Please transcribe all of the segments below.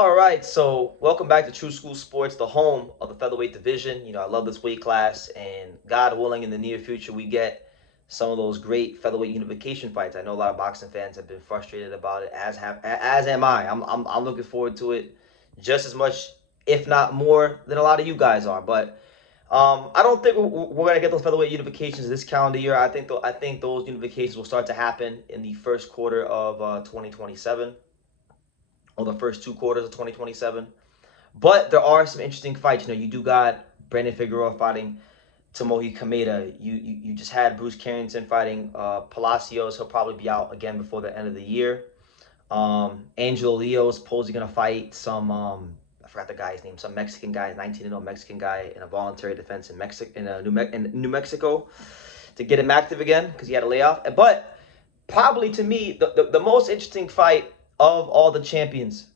All right, so welcome back to True School Sports, the home of the featherweight division. I love this weight class, and God willing, in the near future, we get some of those great featherweight unification fights. I know a lot of boxing fans have been frustrated about it, as am I. I'm looking forward to it just as much, if not more, than a lot of you guys are. But I don't think we're gonna get those featherweight unifications this calendar year. I think those unifications will start to happen in the first quarter of 2027, or the first two quarters of 2027. But there are some interesting fights. You do got Brandon Figueroa fighting Tomohiro Kameda. You just had Bruce Carrington fighting Palacios. He'll probably be out again before the end of the year. Angelo Leo's supposedly gonna fight some I forgot the guy's name, some Mexican guy, 19-0 Mexican guy in a voluntary defense in New Mexico to get him active again because he had a layoff. But probably to me the most interesting fight of all the champions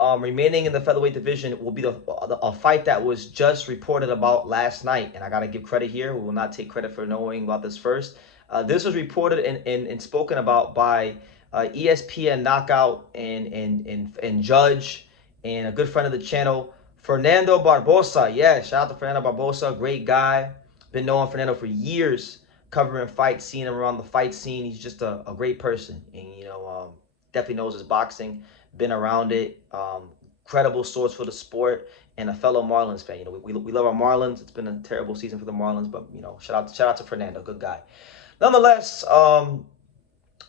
remaining in the featherweight division will be a fight that was just reported about last night, and I gotta give credit here. We will not take credit for knowing about this first. This was reported and spoken about by ESPN Knockout and Judge and a good friend of the channel, Fernando Barbosa. Yeah, shout out to Fernando Barbosa, great guy. Been knowing Fernando for years, covering fights, seeing him around the fight scene. He's just a great person, and definitely knows his boxing, been around it, credible source for the sport, and a fellow Marlins fan. We love our Marlins. It's been a terrible season for the Marlins, but shout out to Fernando, good guy. Nonetheless,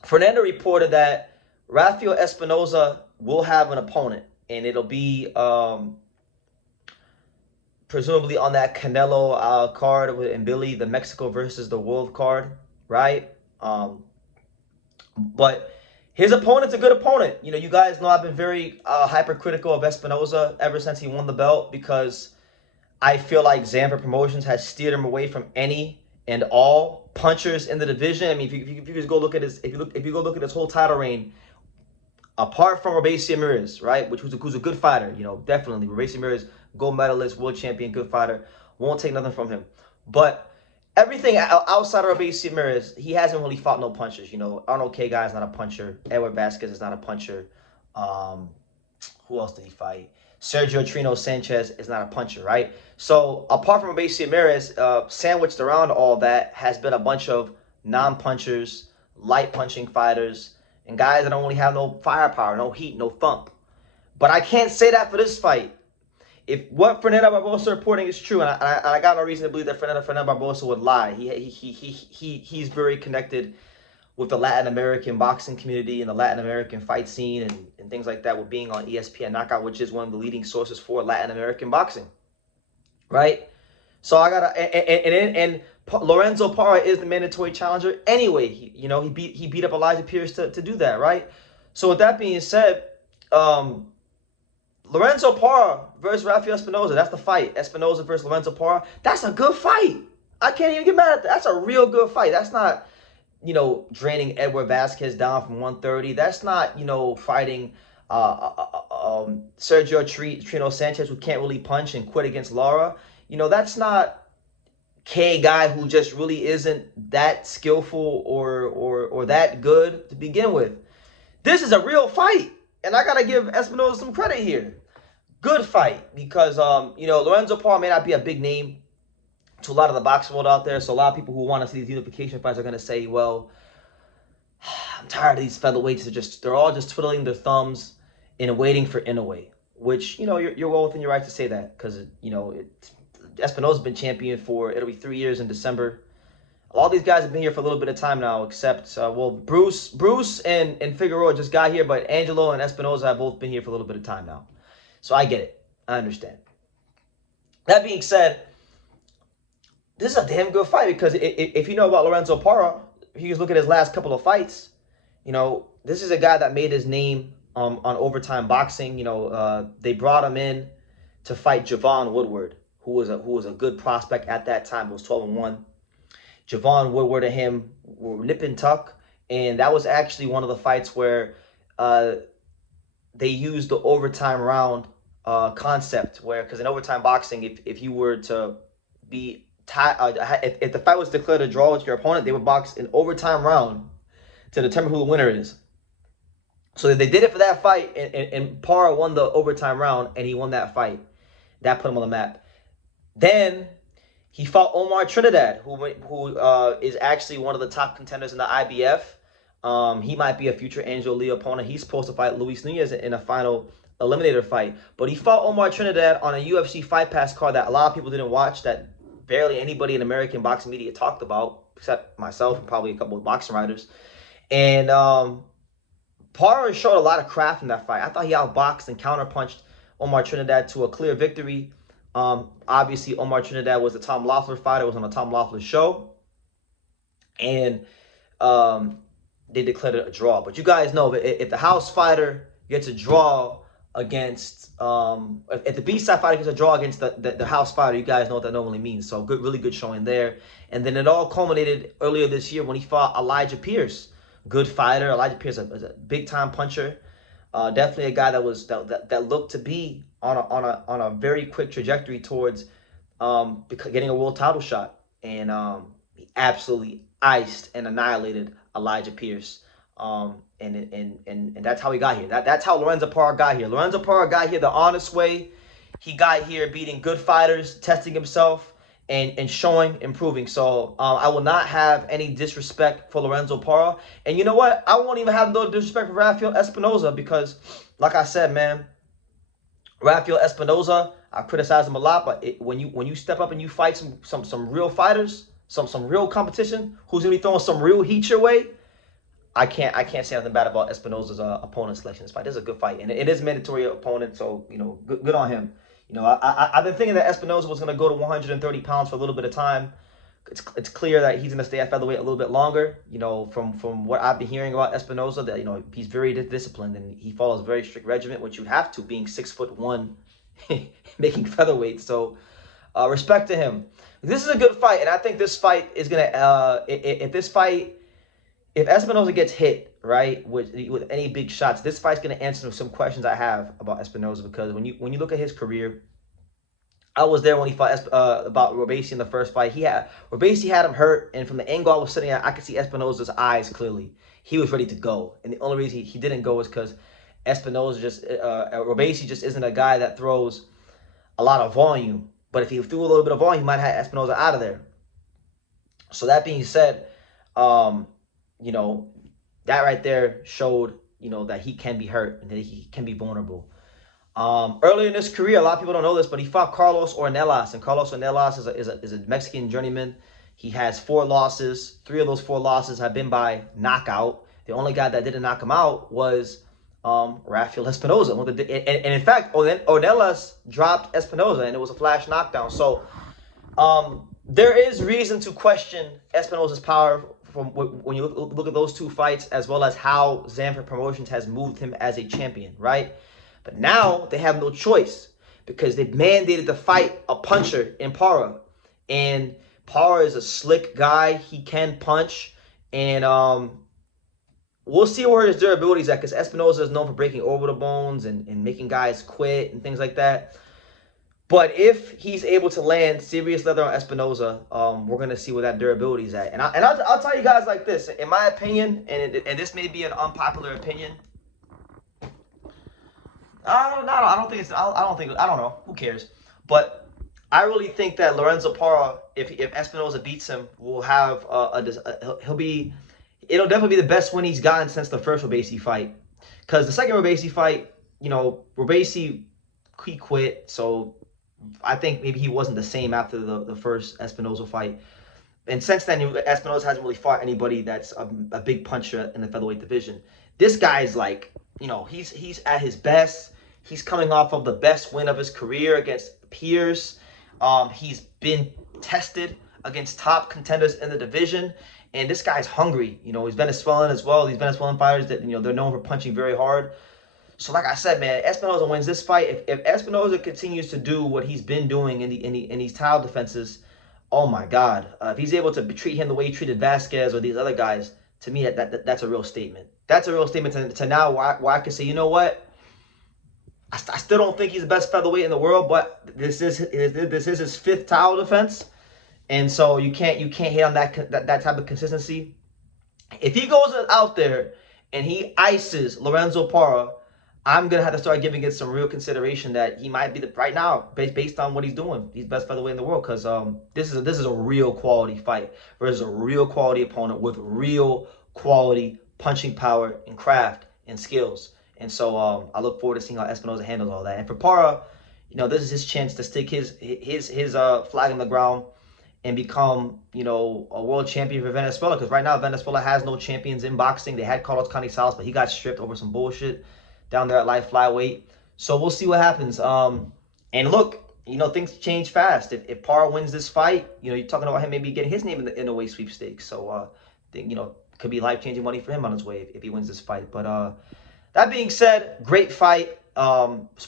Fernando reported that Rafael Espinoza will have an opponent, and it'll be presumably on that Canelo card and Billy, the Mexico versus the World card, right? But his opponent's a good opponent. You guys know I've been very hypercritical of Espinoza ever since he won the belt, because I feel like Zambra Promotions has steered him away from any and all punchers in the division. I mean, if you just go look at if you go look at his whole title reign, apart from Robeisy Ramirez, right, who's a good fighter, definitely Robeisy Ramirez, gold medalist, world champion, good fighter, won't take nothing from him. But everything outside of Robeisy Ramirez, he hasn't really fought no punchers. Arnold K. Guy is not a puncher. Edward Vasquez is not a puncher. Who else did he fight? Sergio Trino Sanchez is not a puncher, right? So apart from Robeisy Ramirez, sandwiched around all that has been a bunch of non-punchers, light punching fighters, and guys that don't really have no firepower, no heat, no thump. But I can't say that for this fight. If what Fernando Barbosa reporting is true, and I got no reason to believe that Fernando Barbosa would lie. He's very connected with the Latin American boxing community and the Latin American fight scene and things like that, with being on ESPN Knockout, which is one of the leading sources for Latin American boxing, right? So I gotta and Lorenzo Parra is the mandatory challenger anyway. He beat up Elijah Pierce to do that, right? So with that being said, Lorenzo Parra versus Rafael Espinoza, that's the fight. Espinoza versus Lorenzo Parra, that's a good fight. I can't even get mad at that. That's a real good fight. That's not, draining Edward Vasquez down from 130. That's not, fighting Sergio Trino Sanchez, who can't really punch and quit against Lara. That's not K guy who just really isn't that skillful or that good to begin with. This is a real fight, and I gotta give Espinoza some credit here. Good fight, because Lorenzo Parra may not be a big name to a lot of the boxing world out there, so a lot of people who want to see these unification fights are gonna say, well, I'm tired of these featherweights. They're all just twiddling their thumbs and waiting for Inoue, which you're well within your right to say that, because Espinoza's been champion for, it'll be 3 years in December. All these guys have been here for a little bit of time now, except Bruce and Figueroa just got here, but Angelo and Espinoza have both been here for a little bit of time now. So I get it. I understand. That being said, this is a damn good fight, because if you know about Lorenzo Parra, if you just look at his last couple of fights, this is a guy that made his name on Overtime Boxing. They brought him in to fight Javon Woodward, who was a good prospect at that time. It was 12-1. Javon Woodward and him were nip and tuck, and that was actually one of the fights where they used the overtime round concept, because in overtime boxing, if you were to be if the fight was declared a draw with your opponent, they would box an overtime round to determine who the winner is. So they did it for that fight, and Parra won the overtime round, and he won that fight. That put him on the map. Then he fought Omar Trinidad, who is actually one of the top contenders in the IBF. He might be a future Angel Lee opponent. He's supposed to fight Luis Nunez in a final eliminator fight. But he fought Omar Trinidad on a UFC Fight Pass card that a lot of people didn't watch, that barely anybody in American boxing media talked about, except myself and probably a couple of boxing writers. And Parra showed a lot of craft in that fight. I thought he outboxed and counterpunched Omar Trinidad to a clear victory. Obviously, Omar Trinidad was the Tom Loeffler fighter. It was on the Tom Loeffler show. And they declared it a draw. But you guys know, if the house fighter gets a draw against, if the B-side fighter gets a draw against the house fighter, you guys know what that normally means. So good, really good showing there. And then it all culminated earlier this year when he fought Elijah Pierce. Good fighter. Elijah Pierce is a big-time puncher. Definitely a guy that looked to be on a very quick trajectory towards getting a world title shot. And he absolutely iced and annihilated Elijah Pierce. And that's how he got here. That's how Lorenzo Parra got here. Lorenzo Parra got here the honest way. He got here beating good fighters, testing himself, and showing, improving. So I will not have any disrespect for Lorenzo Parra. And you know what? I won't even have no disrespect for Rafael Espinoza because, like I said, man, Rafael Espinoza, I criticize him a lot, but when you step up and you fight some real fighters, some real competition, who's gonna be throwing some real heat your way, I can't say nothing bad about Espinoza's opponent selection. This fight is a good fight, and it is a mandatory opponent, so good on him. I've been thinking that Espinoza was gonna go to 130 pounds for a little bit of time. It's clear that he's gonna stay at featherweight a little bit longer. From what I've been hearing about Espinoza, that he's very disciplined and he follows a very strict regimen, which you have to, being 6'1", making featherweight. So respect to him. This is a good fight, and I think this fight is gonna if Espinoza gets hit right with any big shots, this fight's gonna answer some questions I have about Espinoza, because when you look at his career, I was there when he fought about Robeisy in the first fight. Robeisy had him hurt, and from the angle I was sitting at, I could see Espinoza's eyes clearly. He was ready to go, and the only reason he didn't go is because Robeisy just isn't a guy that throws a lot of volume. But if he threw a little bit of volume, he might have Espinoza out of there. So that being said, that right there showed, that he can be hurt and that he can be vulnerable. Earlier in his career, a lot of people don't know this, but he fought Carlos Ornelas, and Carlos Ornelas is a Mexican journeyman. He has 4 losses. 3 of those 4 losses have been by knockout. The only guy that didn't knock him out was Rafael Espinoza. And in fact, Ornelas dropped Espinoza, and it was a flash knockdown. So there is reason to question Espinoza's power from when you look at those 2 fights, as well as how Zanford Promotions has moved him as a champion, right? But now they have no choice because they've mandated to fight a puncher in Parra. And Parra is a slick guy. He can punch. And we'll see where his durability is at, because Espinoza is known for breaking orbital bones and making guys quit and things like that. But if he's able to land serious leather on Espinoza, we're going to see where that durability is at. And I'll tell you guys like this. In my opinion, and this may be an unpopular opinion, I don't know. Who cares? But I really think that Lorenzo Parra, if Espinoza beats him, will have it'll definitely be the best win he's gotten since the first Robeisy fight. Because the second Robeisy fight, Robeisy, he quit. So I think maybe he wasn't the same after the first Espinoza fight. And since then, Espinoza hasn't really fought anybody that's a big puncher in the featherweight division. This guy's like, he's at his best. He's coming off of the best win of his career against Pierce. He's been tested against top contenders in the division. And this guy's hungry. He's Venezuelan as well. These Venezuelan fighters that, they're known for punching very hard. So like I said, man, Espinoza wins this fight. If Espinoza continues to do what he's been doing in these title defenses, oh my God. If he's able to treat him the way he treated Vasquez or these other guys, to me, that's a real statement. That's a real statement to now where I can say, you know what? I still don't think he's the best featherweight in the world, but this is his 5th title defense, and so you can't hit on that type of consistency. If he goes out there and he ices Lorenzo Parra, I'm gonna have to start giving it some real consideration that he might be the right now based on what he's doing. He's best featherweight in the world because this is a real quality fight versus a real quality opponent with real quality punching power and craft and skills. And so I look forward to seeing how Espinosa handles all that. And for Parra, this is his chance to stick his flag in the ground and become, a world champion for Venezuela. Because right now, Venezuela has no champions in boxing. They had Carlos Canizales, but he got stripped over some bullshit down there at light flyweight. So we'll see what happens. And look, things change fast. If Parra wins this fight, you're talking about him maybe getting his name in the weight sweepstakes. So, could be life-changing money for him on his way if he wins this fight. But that being said, great fight.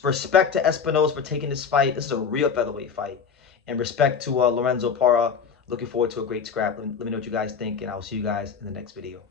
Respect to Espinosa for taking this fight. This is a real featherweight fight. And respect to Lorenzo Parra. Looking forward to a great scrap. Let me know what you guys think, and I will see you guys in the next video.